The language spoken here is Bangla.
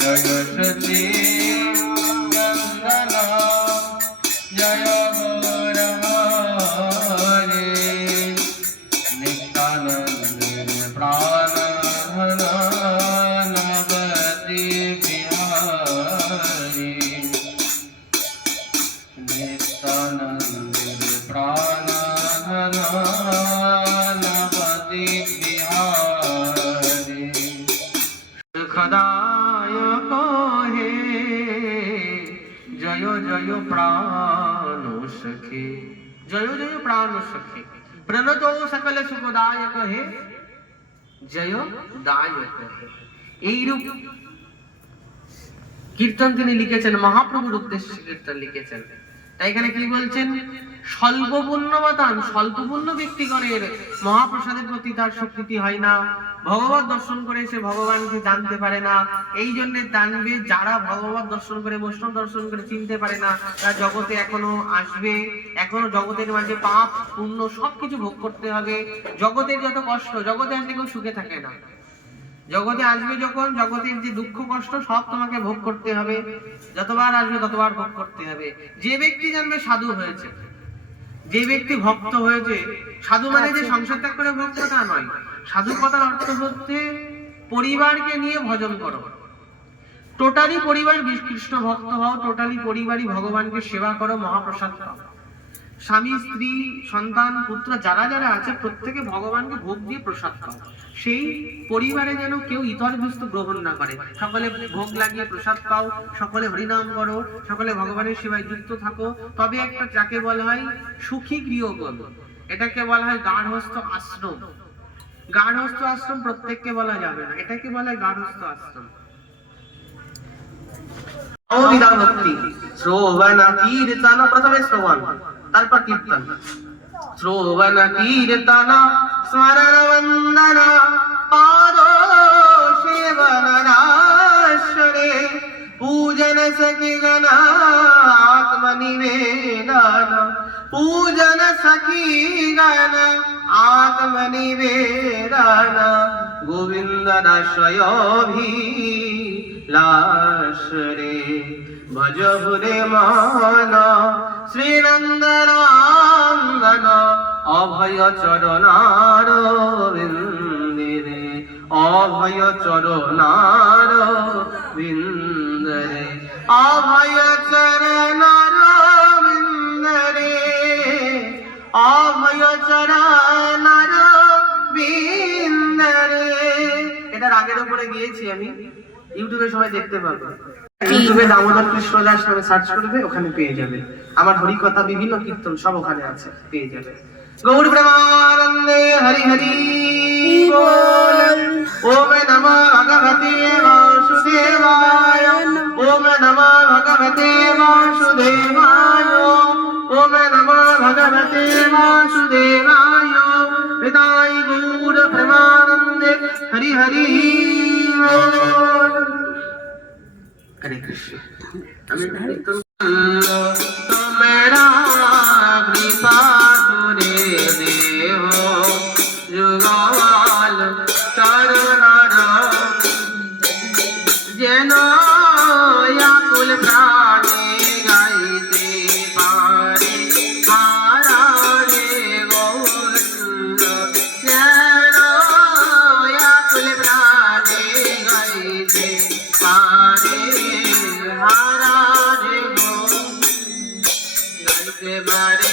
জয় সচি নন্দন জয় গৌর হরে নিত্যানন্দ প্রাণ নবদ্বীপ বিহারী নিত্যানন্দ প্রাণ নবদ্বীপ বিহারী সুখদায়ক হে জয় জয় প্রাণ সখী জয় জয় প্রাণ সখী প্রণত সকল সুখদায়ক হে জয় দায়ক হে। এইরূপ কীর্তন তিনি লিখেছেন, মহাপ্রভুর উদ্দেশ্যে কীর্তন লিখেছেন। তাই এখানে কি বলছেন? স্বল্প পুণ্যবাদান, স্বল্প পুণ্য ব্যক্তিগণের মহাপ্রসাদের প্রতি তার স্বীকৃতি হয় না, ভগবত দর্শন করে সে ভগবানকে জানতে পারে না। এই জন্য জানবে যারা ভগবত দর্শন করে, বৈষ্ণব দর্শন করে চিনতে পারে না, তারা জগতে এখনো আসবে, এখনো জগতের মাঝে পাপ পুণ্য সবকিছু ভোগ করতে হবে। জগতের যত কষ্ট, জগতে আসলে কেউ সুখে থাকে না। জগতে আসবে যখন, জগতের যে দুঃখ কষ্ট সব তোমাকে ভোগ করতে হবে, যতবার আসবে ততবার ভোগ করতে হবে। যে ব্যক্তি জানবে সাধু হয়েছে, যে ব্যক্তি ভক্ত হয়েছে, সাধু মানে যে সংসার ত্যাগ করে ভক্ত তা নয়। সাধু কথার অর্থ হচ্ছে পরিবারকে নিয়ে ভজন করো, টোটালি পরিবার কৃষ্ণ ভক্ত হও, টোটালি পরিবারই ভগবানকে সেবা করো, মহাপ্রসাদ পাও। স্বামী স্ত্রী সন্তান পুত্র যারা যারা আছে প্রত্যেকে ভগবানকে ভোগ দিয়ে প্রসাদ পাও। সেই পরিবারে যেন কেউ ইতর বস্তু গ্রহণ না করে, সকলে ভোগ লাগিয়ে প্রসাদ পাও, সকলে হরিনাম করো, সকলে ভগবানের সেবায় যুক্ত থাকো। তবে একটা যাকে বলা হয় সুখী গৃহকোণ, এটাকে বলা হয় গার্হস্থ আশ্রম। গার্হস্থ আশ্রম প্রত্যেককে বলা যাবে না, এটাকে বলা হয় গার্হস্থ আশ্রম। ভক্তি শ্রবণ কীর্তন, প্রথমে শ্রবণ তারপর কীর্তন। শ্রবণ কীর্তন স্মরণ বন্দন পাদ সেবন রাশরে পূজন সখী গণ আত্মনিবেদন, পূজন সখী গণ আত্মনিবেদন, গোবিন্দ দাসয়োভিলাষরে ভজ হুরে মান শ্রীনন্দনন্দন অভয় চরণার বিন্দরে, অভয় চরণার বিন্দরে, অভয় চরণার বিন্দরে, অভয় চরণার বিন্দরে। এটার আগের উপরে গিয়েছি আমি, ইউটিউবে সবাই দেখতে পাবে। ইউটিউবে দামোদর কৃষ্ণ দাস নামে সার্চ করবে, ওখানে পেয়ে যাবে। আমার হরিকথা বিভিন্ন কীর্তন সব ওখানে আছে, পেয়ে যাবে। গৌর প্রেমানন্দে হরি হরি বল। ওম নমঃ ভগবতে বাসুদেবায়, ওম নমঃ ভগবতে বাসুদেবায়, ওম নমঃ ভগবতে বাসুদেবায়। হৃদয় গৌর প্রেমানন্দে হরি হরি বল। হরে কৃষ্ণ। আমি তোমরা কৃপা করে দেহ যুগল চরণার, যেন আকুল প্রাণে গাইতে পারে হারারে গোবিন্দ, যেন আকুল প্রাণে গাইতে পারে হারারে গোবিন্দ, গাইতে পারে